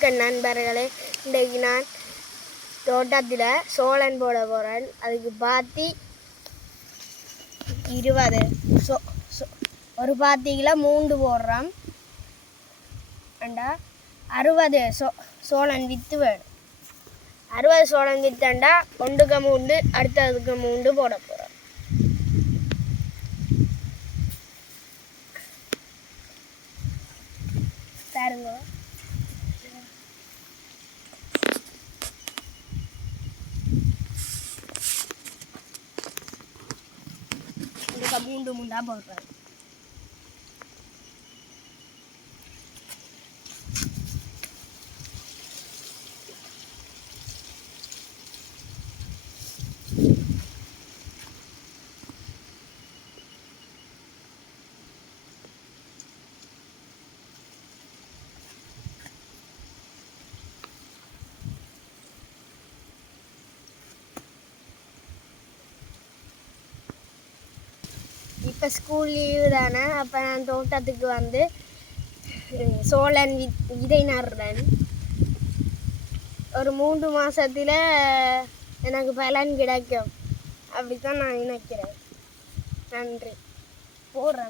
நண்பர்களே, இன்றைக்கு நான் தோட்டத்தில் சோளன் போட போகிறேன். அதுக்கு பாத்தி 20 ஒரு பாத்தியில் 3 போடுறோம். 60 சோளன் வித்து வேணும். 60 சோளன் வித்தாண்டா ஒன்றுக்கு 3 அடுத்ததுக்கு 3 போட போகிறோம். பாருங்க, இதுக்கு 3 போடுறேன். இப்போ ஸ்கூல் லீவு தானே, அப்போ நான் தோட்டத்துக்கு வந்து சோளன் விதை நடுறேன். ஒரு 3 மாதத்தில் எனக்கு பலன் கிடைக்கும், அப்படித்தான் நான் நினைக்கிறேன். நன்றி. போடுறேன்.